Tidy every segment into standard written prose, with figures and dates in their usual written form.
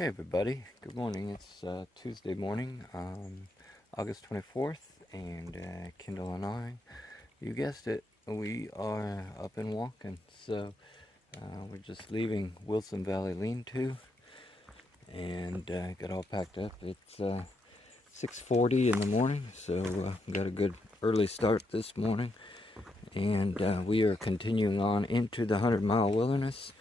Hey everybody, good morning. It's Tuesday morning, August 24th, and Kendall and I, you guessed it, we are up and walking. So we're just leaving Wilson Valley Lean-To and got all packed up. It's 6:40 in the morning, so got a good early start this morning, and we are continuing on into the 100-mile wilderness.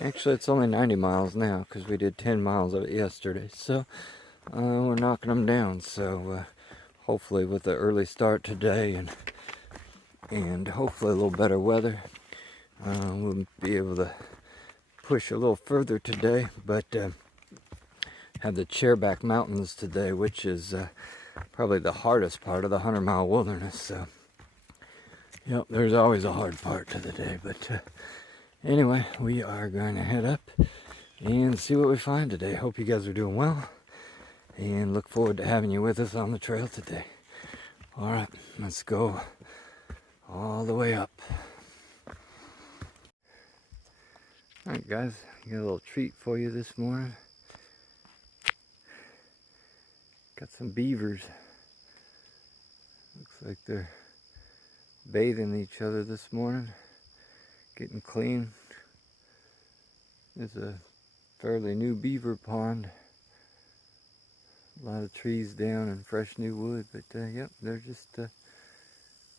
Actually, it's only 90 miles now because we did 10 miles of it yesterday. So we're knocking them down. So hopefully with the early start today and hopefully a little better weather, we'll be able to push a little further today. But have the Chairback Mountains today, which is probably the hardest part of the 100-mile wilderness. So, yep, there's always a hard part to the day. But anyway, we are going to head up and see what we find today. Hope you guys are doing well, and look forward to having you with us on the trail today. All right, let's go all the way up. All right, guys, got a little treat for you this morning. Got some beavers. Looks like they're bathing each other this morning, getting clean. There's a fairly new beaver pond. A lot of trees down and fresh new wood, but yep, they're just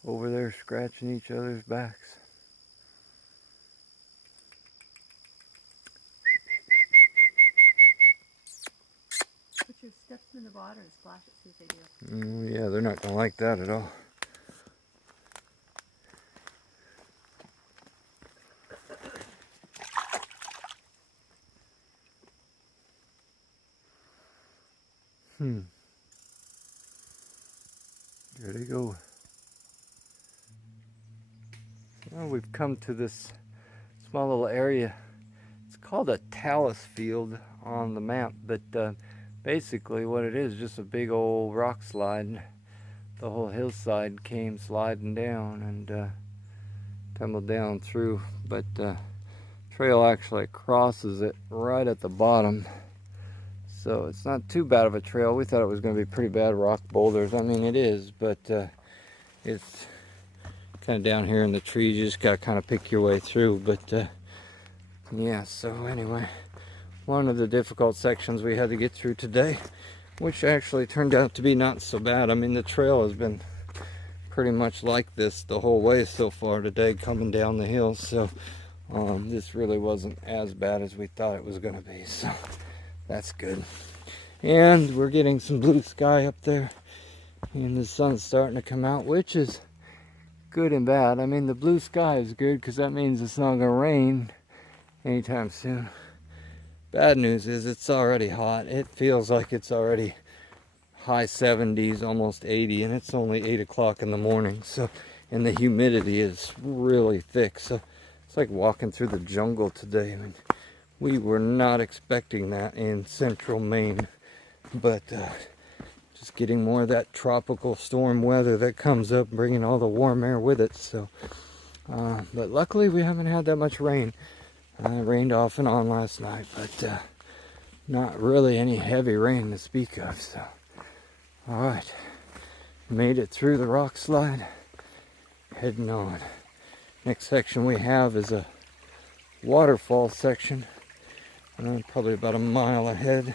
over there scratching each other's backs. Put your steps in the water and splash it, see if they do. Yeah, they're not gonna like that at all. There they go. Well, we've come to this small little area. It's called a talus field on the map, but basically what it is just a big old rock slide. The whole hillside came sliding down and tumbled down through, but trail actually crosses it right at the bottom. So it's not too bad of a trail. We thought it was going to be pretty bad rock boulders. I mean, it is, but it's kind of down here in the trees. You just got to kind of pick your way through. But yeah, so anyway, one of the difficult sections we had to get through today, which actually turned out to be not so bad. I mean, the trail has been pretty much like this the whole way so far today, coming down the hill. So this really wasn't as bad as we thought it was going to be. So that's good. And we're getting some blue sky up there, and the sun's starting to come out, which is good and bad. I mean, the blue sky is good because that means it's not going to rain anytime soon. Bad news is it's already hot. It feels like it's already high 70s, almost 80, and it's only 8 o'clock in the morning. So, and the humidity is really thick. So it's like walking through the jungle today. I mean, we were not expecting that in central Maine, but just getting more of that tropical storm weather that comes up, bringing all the warm air with it. So, but luckily we haven't had that much rain. It rained off and on last night, but not really any heavy rain to speak of. So, all right, made it through the rock slide, heading on. Next section we have is a waterfall section. Probably about a mile ahead.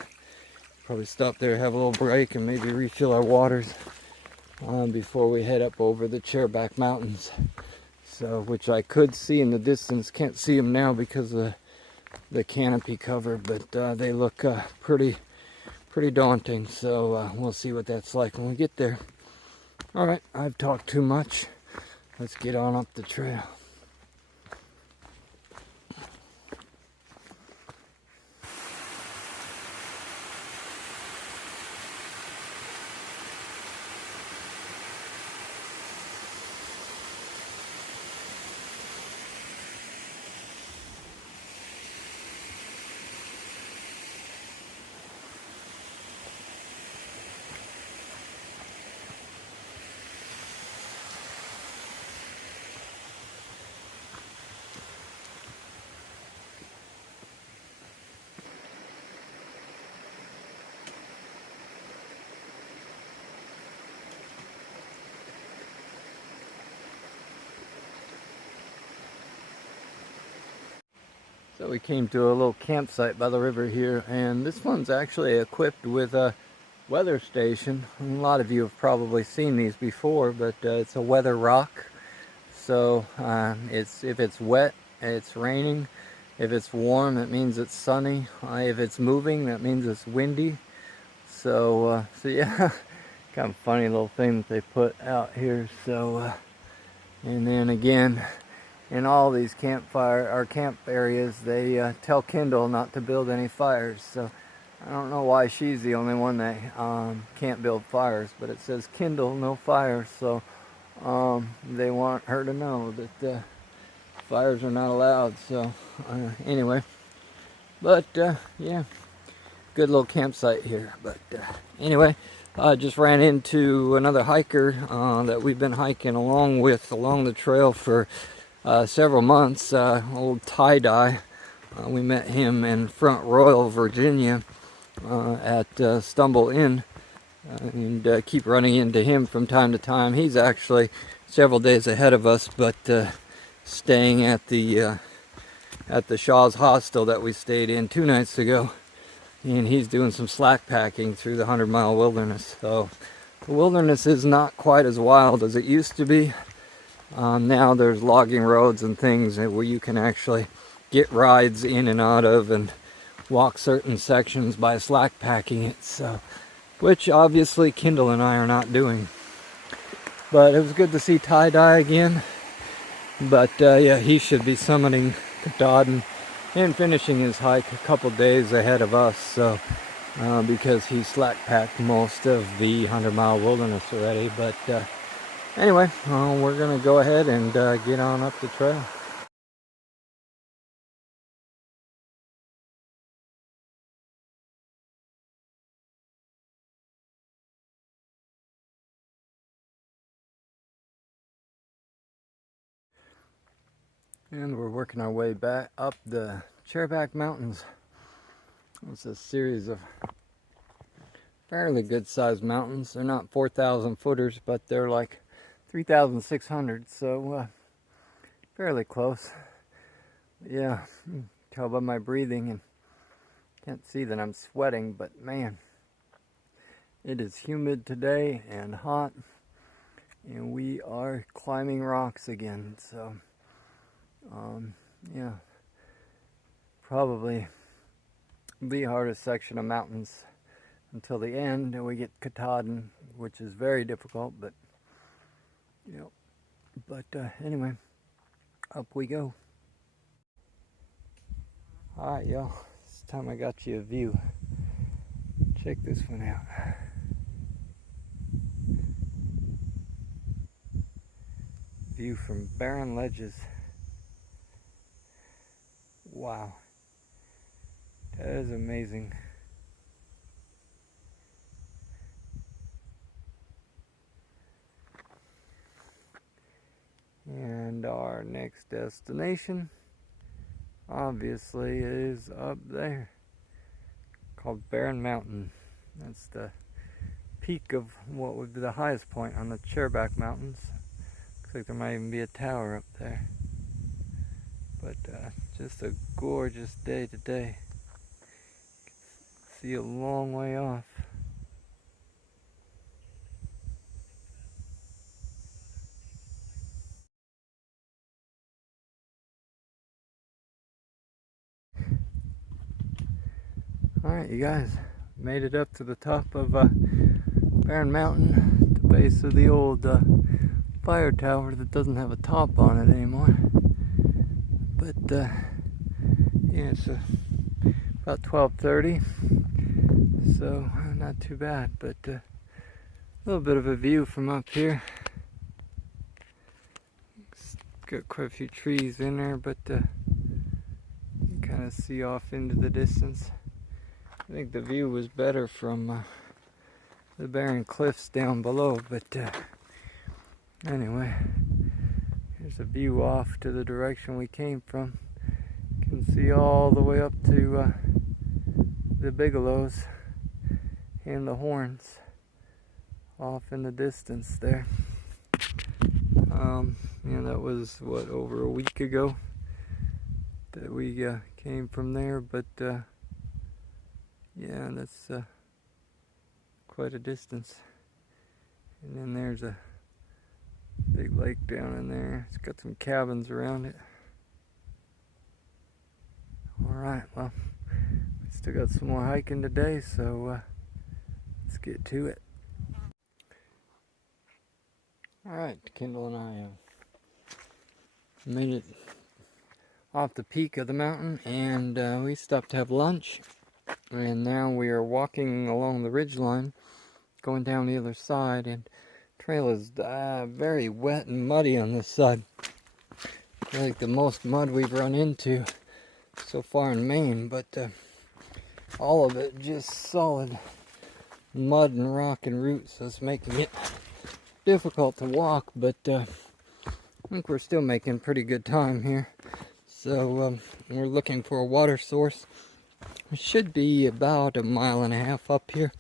Probably stop there, have a little break, and maybe refill our waters before we head up over the Chairback Mountains. So, which I could see in the distance. Can't see them now because of the canopy cover, but they look pretty daunting. So we'll see what that's like when we get there. All right, I've talked too much. Let's get on up the trail. So we came to a little campsite by the river here, and this one's actually equipped with a weather station. A lot of you have probably seen these before, but it's a weather rock. So if it's wet, it's raining. If it's warm, that means it's sunny. If it's moving, that means it's windy. So yeah, kind of funny little thing that they put out here. So and then again, in all these camp areas, they tell Kendall not to build any fires. So I don't know why she's the only one that can't build fires, but it says Kendall, no fires. So they want her to know that fires are not allowed. So anyway, but yeah, good little campsite here. But anyway, I just ran into another hiker that we've been hiking along the trail for several months, old Tie-Dye. We met him in Front Royal, Virginia at Stumble Inn, and keep running into him from time to time. He's actually several days ahead of us, but staying at the Shaw's Hostel that we stayed in 2 nights ago, and he's doing some slack packing through the 100-mile wilderness. So the wilderness is not quite as wild as it used to be. Now there's logging roads and things where you can actually get rides in and out of and walk certain sections by slack packing it, so which obviously Kendall and I are not doing. But it was good to see Tie-Dye again. But yeah, he should be summiting Katahdin and finishing his hike a couple days ahead of us, so because he slack packed most of the 100-mile wilderness already. But anyway, we're gonna go ahead and get on up the trail. And we're working our way back up the Chairback Mountains. It's a series of fairly good sized mountains. They're not 4,000 footers, but they're like 3,600, so fairly close. Yeah, you can tell by my breathing, and can't see that I'm sweating, but man, it is humid today and hot, and we are climbing rocks again. So yeah, probably the hardest section of mountains until the end, and we get Katahdin, which is very difficult, but you know, but anyway, up we go. All right, y'all, this time I got you a view. Check this one out. View from barren ledges. Wow, that is amazing. And our next destination obviously is up there, called Barren Mountain. That's the peak of what would be the highest point on the Chairback Mountains. Looks like there might even be a tower up there. But just a gorgeous day today. You can see a long way off. Alright, you guys, made it up to the top of Barren Mountain, the base of the old fire tower that doesn't have a top on it anymore. But yeah, it's about 12:30, so not too bad. But a little bit of a view from up here. It's got quite a few trees in there, but you kind of see off into the distance. I think the view was better from the barren cliffs down below, but anyway, here's a view off to the direction we came from. You can see all the way up to the Bigelows and the Horns off in the distance there. Yeah, that was what, over a week ago that we came from there, but yeah, that's quite a distance. And then there's a big lake down in there. It's got some cabins around it. Alright, well, we still got some more hiking today, so let's get to it. Alright, Kendall and I made it off the peak of the mountain, and we stopped to have lunch. And now we are walking along the ridge line, going down the other side, and the trail is very wet and muddy on this side. I think the most mud we've run into so far in Maine, but all of it just solid mud and rock and roots, so it's making it difficult to walk, but I think we're still making pretty good time here. So we're looking for a water source. It should be about 1.5 miles up here,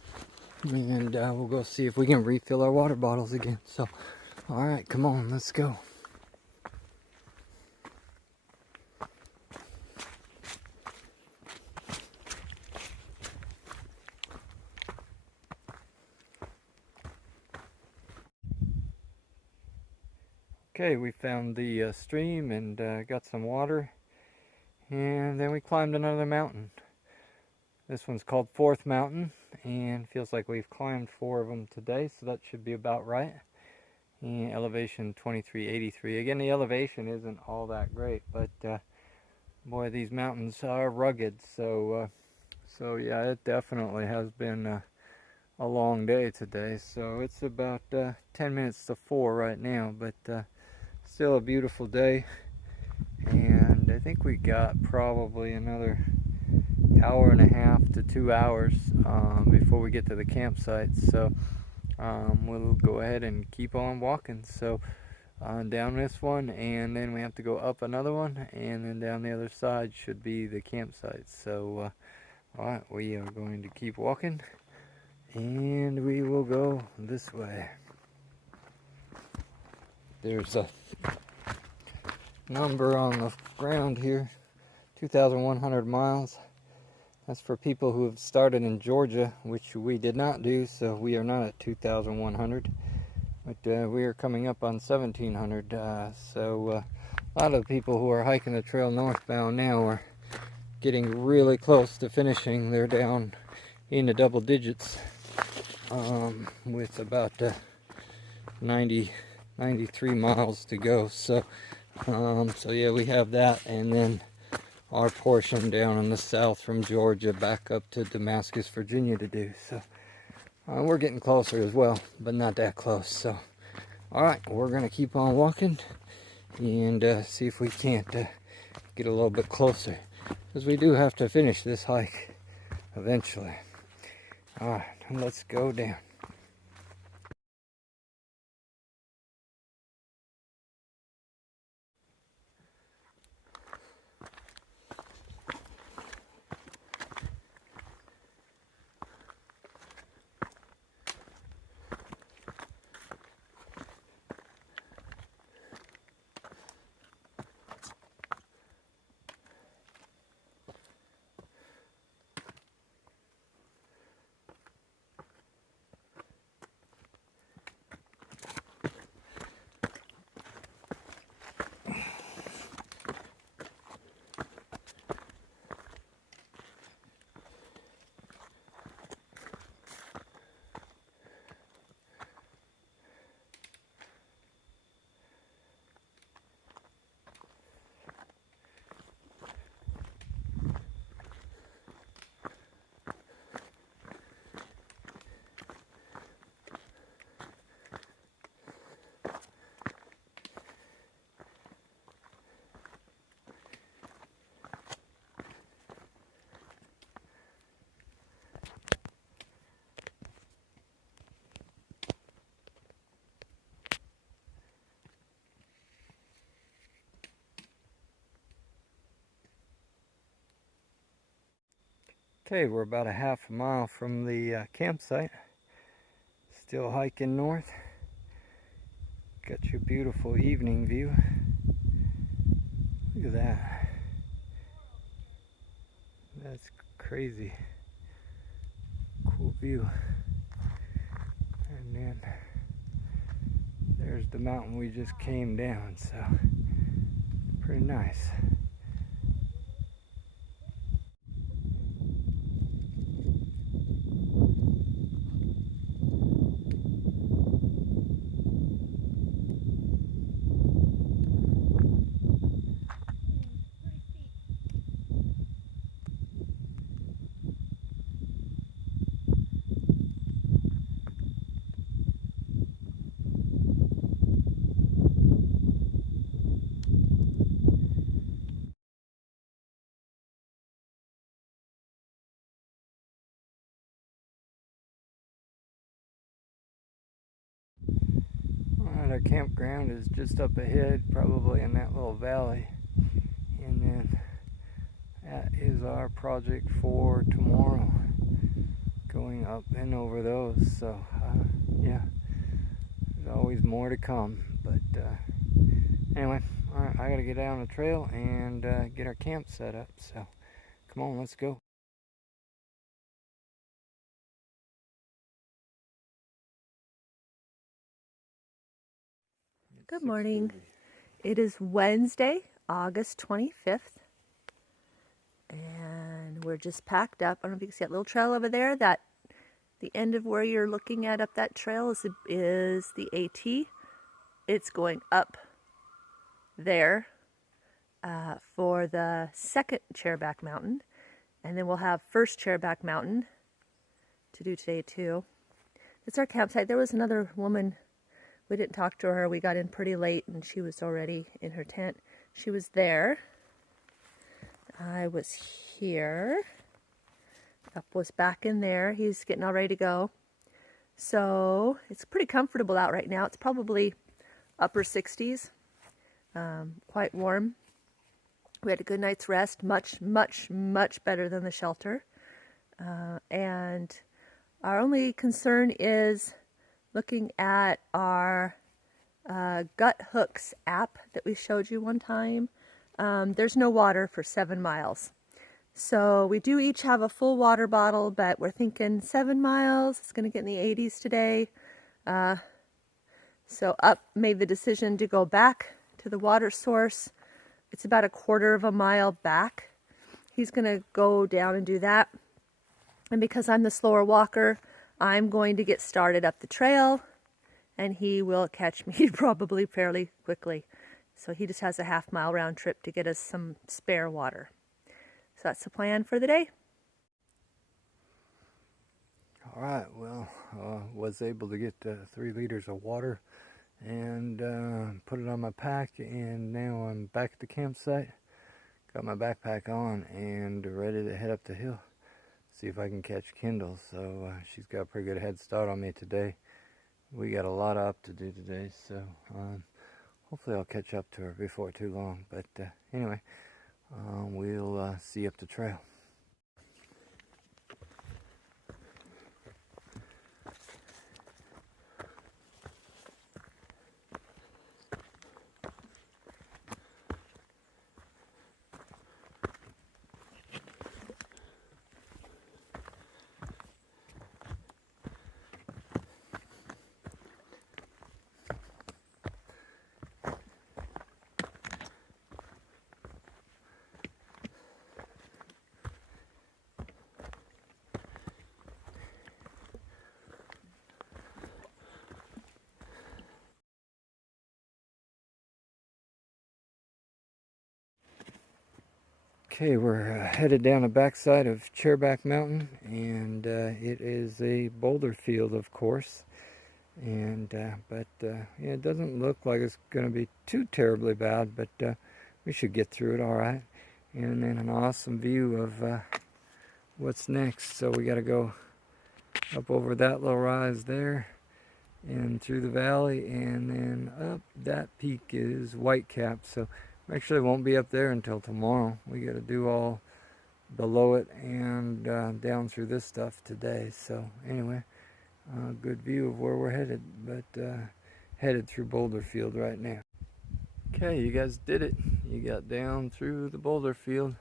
and we'll go see if we can refill our water bottles again. So alright, come on, let's go. Okay, we found the stream and got some water, and then we climbed another mountain. This one's called Fourth Mountain, and feels like we've climbed 4 of them today, so that should be about right. And elevation 2383. Again, the elevation isn't all that great, but boy, these mountains are rugged, so yeah, it definitely has been a long day today. So it's about 10 minutes to 4 right now, but still a beautiful day, and I think we got probably another 1.5 to 2 hours before we get to the campsite. So we'll go ahead and keep on walking. So down this one, and then we have to go up another one, and then down the other side should be the campsite. So alright, we are going to keep walking, and we will go this way. There's a number on the ground here, 2,100 miles. That's for people who have started in Georgia, which we did not do, so we are not at 2,100. But we are coming up on 1,700. So a lot of people who are hiking the trail northbound now are getting really close to finishing. They're down in the double digits with about 93 miles to go. So yeah, we have that, and then our portion down in the south from Georgia back up to Damascus, Virginia to do. So we're getting closer as well, but not that close. So alright, we're gonna keep on walking and see if we can't get a little bit closer, because we do have to finish this hike eventually. Alright, let's go down. Okay, we're about 1/2 mile from the campsite. Still hiking north. Got your beautiful evening view. Look at that. That's crazy. Cool view. And then there's the mountain we just came down, so pretty nice. Alright, our campground is just up ahead, probably in that little valley. And then that is our project for tomorrow. Going up and over those. So, yeah, there's always more to come. But anyway, alright, I gotta get out on the trail and get our camp set up. So, come on, let's go. Good morning. It is Wednesday, August 25th. And we're just packed up. I don't know if you can see that little trail over there. That the end of where you're looking at up that trail is the AT. It's going up there for the second chairback mountain. And then we'll have first chairback mountain to do today too. It's our campsite. There was another woman. We didn't talk to her. We got in pretty late and she was already in her tent. She was there. I was here. Up was back in there. He's getting all ready to go. So it's pretty comfortable out right now. It's probably upper 60s. Quite warm. We had a good night's rest. Much, much, much better than the shelter. And our only concern is looking at our Gut Hooks app that we showed you one time. There's no water for 7 miles. So we do each have a full water bottle, but we're thinking 7 miles. It's going to get in the 80s today. So Up made the decision to go back to the water source. It's about 1/4 of a mile back. He's going to go down and do that. And because I'm the slower walker, I'm going to get started up the trail, and he will catch me probably fairly quickly. So he just has a 1/2 mile round trip to get us some spare water. So that's the plan for the day. All right, well, was able to get 3 liters of water and put it on my pack, and now I'm back at the campsite. Got my backpack on and ready to head up the hill. See if I can catch Kendall. So she's got a pretty good head start on me today. We got a lot up to do today, so hopefully I'll catch up to her before too long. But anyway, we'll see you up the trail. Okay, we're headed down the backside of Chairback Mountain, and it is a boulder field, of course. And but yeah, it doesn't look like it's going to be too terribly bad, but we should get through it all right. And then an awesome view of what's next. So we got to go up over that little rise there, and through the valley, and then up. That peak is Whitecap. So actually won't be up there until tomorrow. We got to do all below it and down through this stuff today. So anyway, good view of where we're headed, but headed through Boulder Field right now. Okay, you guys did it. You got down through the Boulder Field,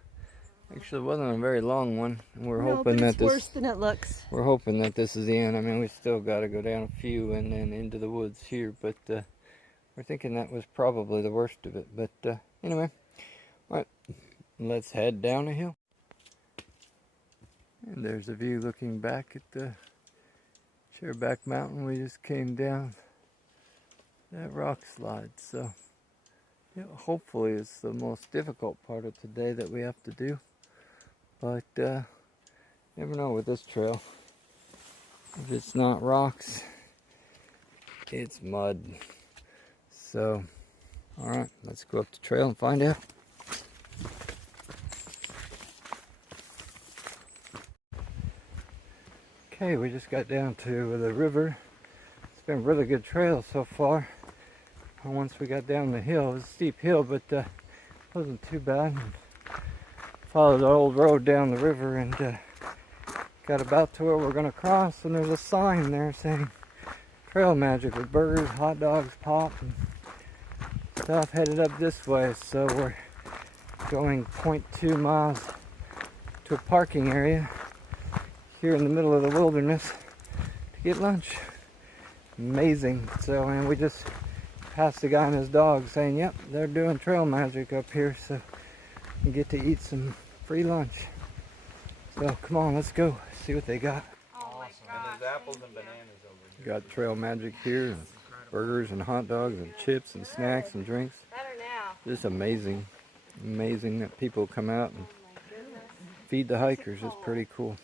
Actually, it wasn't a very long one. We're No, hoping but that it's worse than it looks. we're hoping that this is the end. I mean, we still got to go down a few and then into the woods here, but we're thinking that was probably the worst of it. But anyway, all right, let's head down a hill. And there's a view looking back at the Chairback Mountain. We just came down that rock slide, so yeah, hopefully it's the most difficult part of today that we have to do. But never know with this trail. If it's not rocks, it's mud. So, alright, let's go up the trail and find out. Okay, we just got down to the river. It's been a really good trail so far. And once we got down the hill, it was a steep hill, but wasn't too bad. Followed the old road down the river and got about to where we're going to cross, and there's a sign there saying Trail Magic with burgers, hot dogs, pop, and stuff headed up this way. So we're going 0.2 miles to a parking area here in the middle of the wilderness to get lunch. Amazing. So, and we just passed the guy and his dog saying, yep, they're doing Trail Magic up here, so we get to eat some free lunch. So come on, let's go see what they got. Awesome. And there's apples and bananas over here. Got Trail Magic here, and burgers and hot dogs and chips and snacks and drinks. Better now. Just amazing. Amazing that people come out and feed the hikers. It's pretty cool.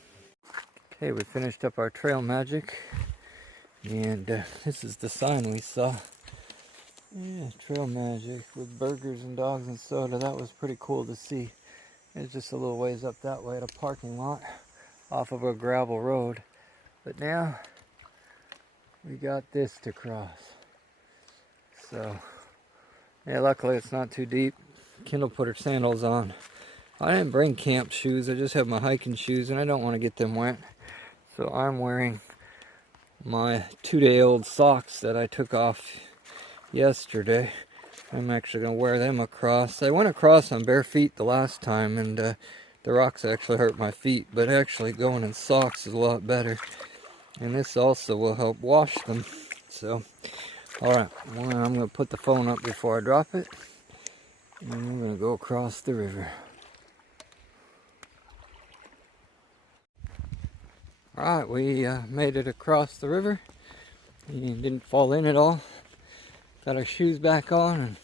Okay, we finished up our Trail Magic, and this is the sign we saw. Yeah, Trail Magic with burgers and dogs and soda. That was pretty cool to see. It's just a little ways up that way at a parking lot off of a gravel road. But now we got this to cross. So, yeah, luckily it's not too deep. Kendall put her sandals on. I didn't bring camp shoes. I just have my hiking shoes, and I don't want to get them wet. So I'm wearing my 2-day-old socks that I took off yesterday. I'm actually going to wear them across. I went across on bare feet the last time, and the rocks actually hurt my feet, but actually going in socks is a lot better. And this also will help wash them. So, alright, well, I'm going to put the phone up before I drop it, and we're going to go across the river. Alright, we made it across the river and didn't fall in at all. Got our shoes back on and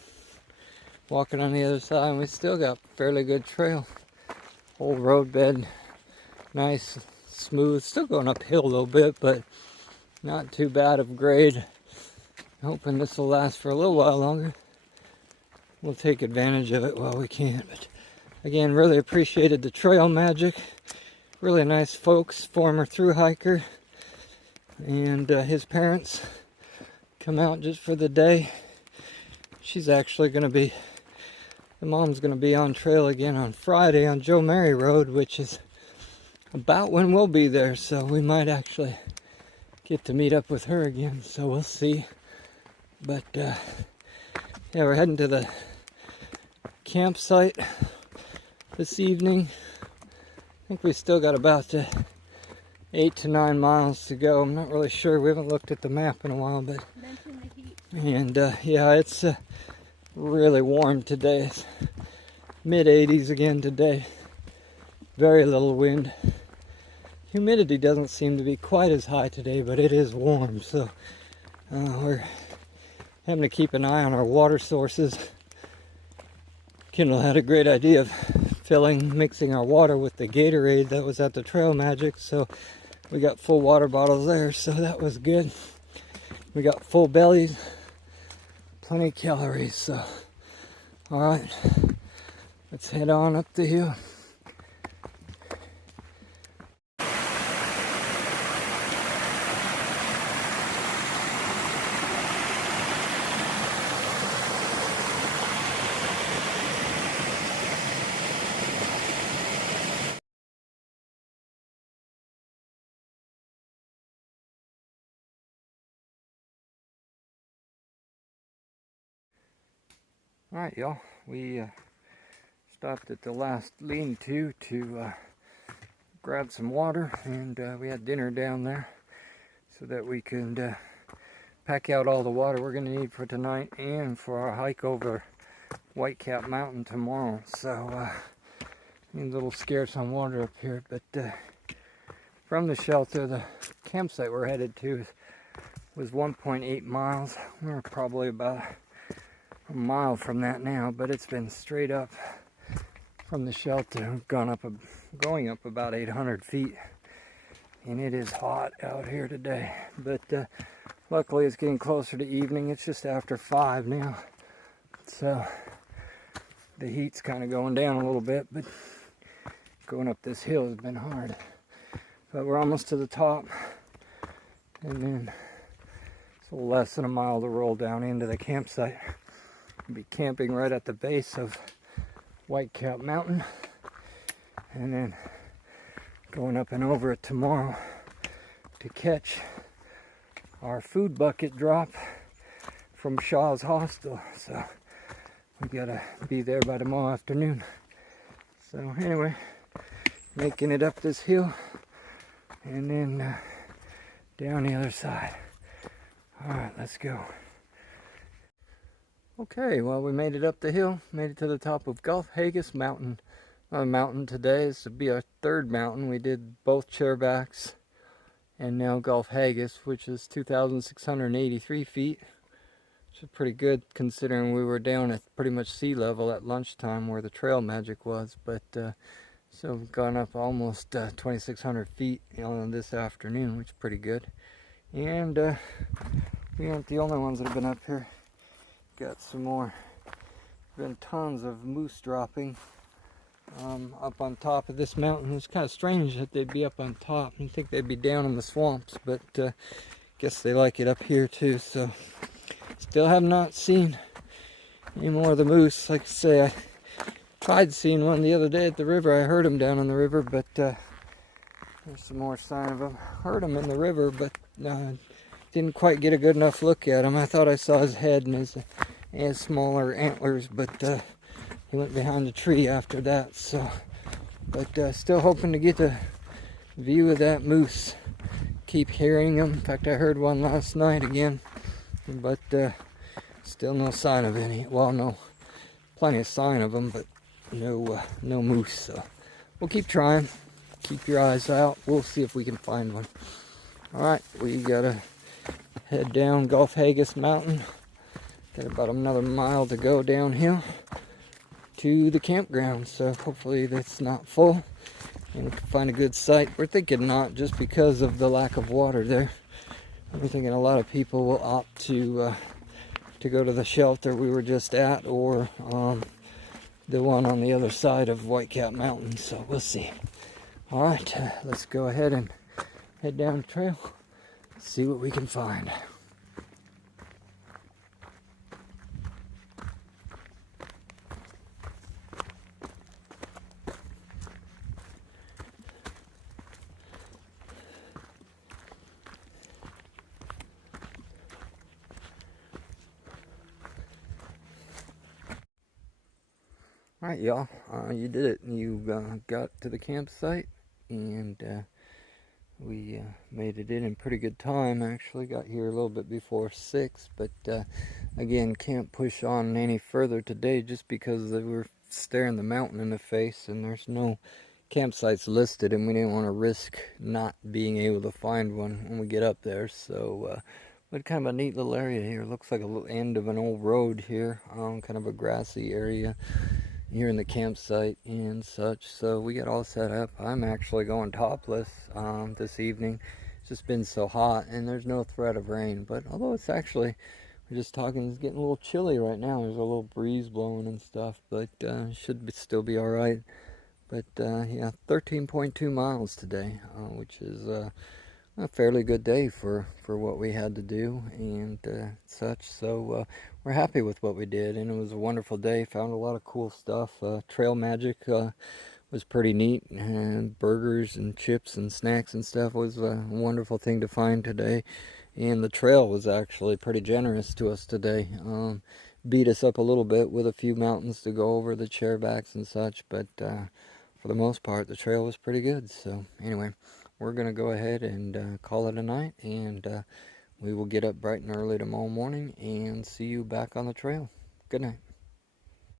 walking on the other side, and we still got fairly good trail. Whole road bed, nice, smooth, still going uphill a little bit, but not too bad of grade. Hoping this will last for a little while longer. We'll take advantage of it while we can. But again, really appreciated the Trail Magic. Really nice folks, former thru hiker and his parents come out just for the day. She's actually going to be, the mom's going to be on trail again on Friday on Joe Mary Road, which is about when we'll be there. So we might actually get to meet up with her again. So we'll see. But yeah, we're heading to the campsite this evening. I think we still got about 8 to 9 miles to go. I'm not really sure. We haven't looked at the map in a while, but and yeah, it's really warm today. It's mid-80s again today. Very little wind. Humidity doesn't seem to be quite as high today, but it is warm. So we're having to keep an eye on our water sources. Kendall had a great idea of mixing our water with the Gatorade that was at the Trail Magic, so we got full water bottles there, so that was good. We got full bellies, plenty of calories, so alright, let's head on up the hill. Alright, y'all, we stopped at the last lean-to to grab some water, and we had dinner down there so that we could pack out all the water we're going to need for tonight and for our hike over Whitecap Mountain tomorrow. So need a little scarce on water up here, but from the shelter, the campsite we're headed to was 1.8 miles. We're probably about a mile from that now, but it's been straight up from the shelter, going up about 800 feet, and it is hot out here today. But luckily it's getting closer to evening. It's just after 5 now, so the heat's kind of going down a little bit, but going up this hill has been hard. But we're almost to the top, and then it's a little less than a mile to roll down into the campsite. We'll be camping right at the base of Whitecap Mountain, and then going up and over it tomorrow to catch our food bucket drop from Shaw's Hostel. So we gotta be there by tomorrow afternoon. So anyway, making it up this hill and then down the other side. Alright, let's go. Okay, well, we made it up the hill, made it to the top of Gulf Haggis Mountain. Mountain today. This will be our 3rd mountain. We did both Chairbacks and now Gulf Haggis, which is 2,683 feet. Which is pretty good considering we were down at pretty much sea level at lunchtime where the trail magic was. But so we've gone up almost 2,600 feet this afternoon, which is pretty good. And we aren't the only ones that have been up here. Got some more. Been tons of moose dropping up on top of this mountain. It's kind of strange that they'd be up on top. You'd think they'd be down in the swamps, but guess they like it up here too. So still have not seen any more of the moose. Like I say, I tried seeing one the other day at the river. I heard him down in the river, but there's some more sign of him. Heard him in the river, but didn't quite get a good enough look at him. I thought I saw his head and his smaller antlers, but he went behind the tree after that. So, but still hoping to get a view of that moose. Keep hearing him. In fact, I heard one last night again, but still no sign of any. Well, no, plenty of sign of them, but no moose. So we'll keep trying. Keep your eyes out. We'll see if we can find one. All right, we gotta head down Gulf Haggis Mountain. Got about another mile to go downhill to the campground, so hopefully that's not full and we can find a good site. We're thinking not, just because of the lack of water there. We're thinking a lot of people will opt to go to the shelter we were just at, or the one on the other side of Whitecap Mountain, so we'll see. All right, let's go ahead and head down the trail, see what we can find. Alright, y'all, you did it. You got to the campsite, and we made it in pretty good time. Actually got here a little bit before 6, but again, can't push on any further today just because we were staring the mountain in the face and there's no campsites listed, and we didn't want to risk not being able to find one when we get up there. So but kind of a neat little area here. Looks like a little end of an old road here, kind of a grassy area here in the campsite and such. So we got all set up. I'm actually going topless this evening. It's just been so hot and there's no threat of rain, but although it's actually, we're just talking, it's getting a little chilly right now. There's a little breeze blowing and stuff, but still be all right. But yeah, 13.2 miles today, which is a fairly good day for what we had to do and such. So we're happy with what we did, and it was a wonderful day. Found a lot of cool stuff. Trail magic was pretty neat, and burgers and chips and snacks and stuff was a wonderful thing to find today. And the trail was actually pretty generous to us today. beat us up a little bit with a few mountains to go over, the chairbacks and such, but for the most part the trail was pretty good. So anyway, we're gonna go ahead and call it a night, and we will get up bright and early tomorrow morning and see you back on the trail. Good night.